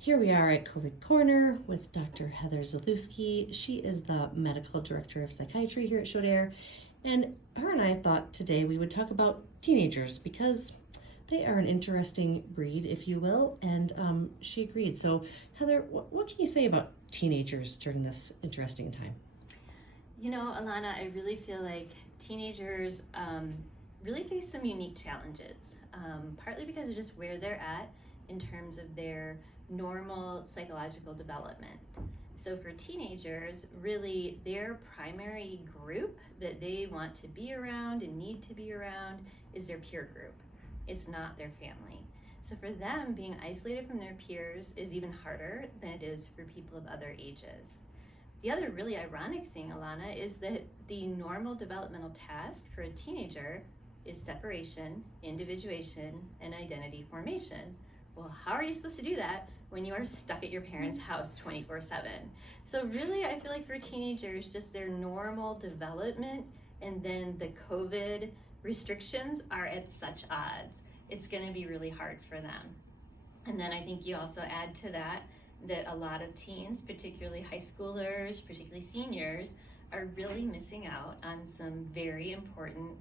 Here we are at COVID Corner with Dr. Heather Zalewski. She is the Medical Director of Psychiatry here at Chauder. And her and I thought today we would talk about teenagers because they are an interesting breed, if you will, and she agreed. So, Heather, what can you say about teenagers during this interesting time? You know, Alana, I really feel like teenagers really face some unique challenges, partly because of just where they're at in terms of their normal psychological development. So for teenagers, really their primary group that they want to be around and need to be around is their peer group. It's not their family. So for them, being isolated from their peers is even harder than it is for people of other ages. The other really ironic thing, Alana, is that the normal developmental task for a teenager is separation, individuation, and identity formation. Well, how are you supposed to do that when you are stuck at your parents' house 24/7? So really, I feel like for teenagers, just their normal development and then the COVID restrictions are at such odds. It's gonna be really hard for them. And then I think you also add to that a lot of teens, particularly high schoolers, particularly seniors, are really missing out on some very important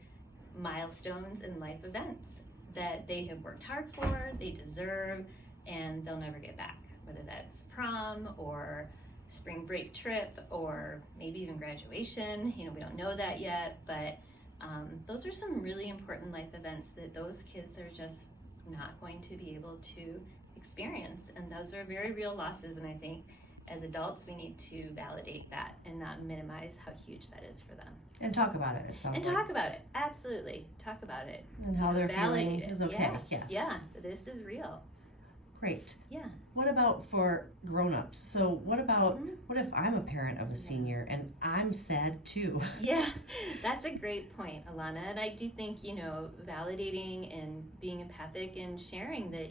milestones and life events that they have worked hard for, they deserve, and they'll never get back, whether that's prom or spring break trip or maybe even graduation. You know, we don't know that yet, but those are some really important life events that those kids are just not going to be able to experience, and those are very real losses. And I think as adults we need to validate that and not minimize how huge that is for them. And talk about it, it sounds and like. talk about it, absolutely talk about it, And how they're feeling it. is okay. Yeah, this is real. Great. Yeah. What about for grown-ups? So what if I'm a parent of a senior and I'm sad too? Yeah, that's a great point, Alana. And I do think, validating and being empathic and sharing that,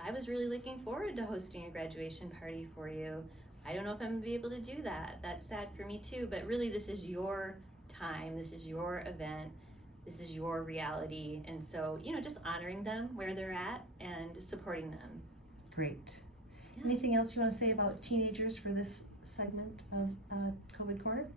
I was really looking forward to hosting a graduation party for you. I don't know if I'm gonna be able to do that. That's sad for me too, but really this is your time, this is your event. This is your reality, and so just honoring them where they're at and supporting them. Great. Yeah. Anything else you want to say about teenagers for this segment of COVID Corner?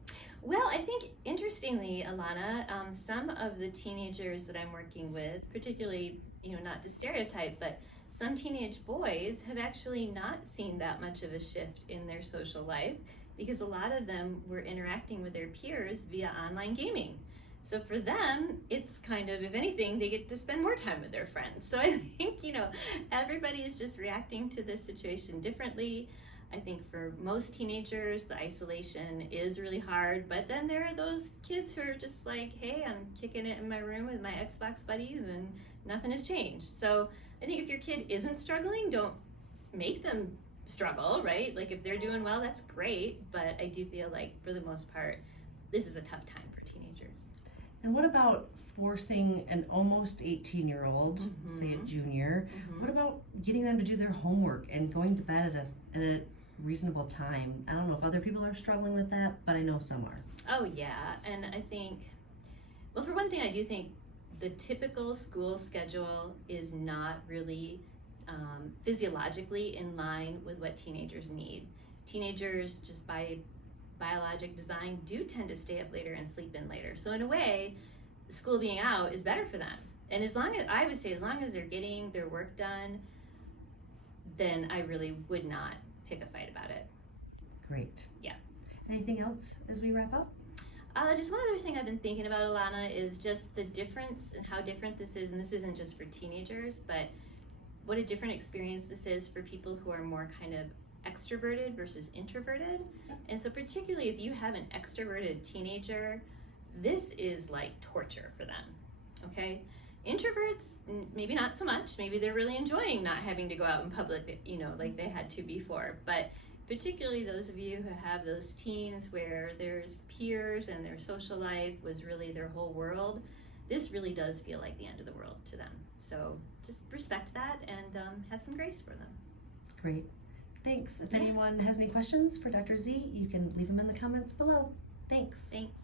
Well, I think interestingly, Alana, some of the teenagers that I'm working with, particularly not to stereotype, but some teenage boys have actually not seen that much of a shift in their social life because a lot of them were interacting with their peers via online gaming. So for them, it's kind of, if anything, they get to spend more time with their friends. So I think, everybody is just reacting to this situation differently. I think for most teenagers, the isolation is really hard, but then there are those kids who are just like, hey, I'm kicking it in my room with my Xbox buddies and nothing has changed. So I think if your kid isn't struggling, don't make them struggle, right? Like if they're doing well, that's great, but I do feel like for the most part, this is a tough time for teenagers. And what about forcing an almost 18-year-old, say a junior, what about getting them to do their homework and going to bed at a reasonable time? I don't know if other people are struggling with that, but I know some are. Oh yeah, and I think, well, for one thing, I do think the typical school schedule is not really physiologically in line with what teenagers need. Teenagers, just by biologic design, do tend to stay up later and sleep in later. So in a way, school being out is better for them. And as long as they're getting their work done, then I really would not pick a fight about it. Great. Yeah. Anything else as we wrap up? Just one other thing I've been thinking about, Alana, is just the difference and how different this is. And this isn't just for teenagers, but what a different experience this is for people who are more kind of extroverted versus introverted. And so particularly if you have an extroverted teenager, this is like torture for them, okay? Introverts, maybe not so much. Maybe they're really enjoying not having to go out in public, like they had to before. But particularly those of you who have those teens where there's peers and their social life was really their whole world, this really does feel like the end of the world to them. So just respect that and have some grace for them. Great. Thanks. If anyone has any questions for Dr. Z, you can leave them in the comments below. Thanks. Thanks.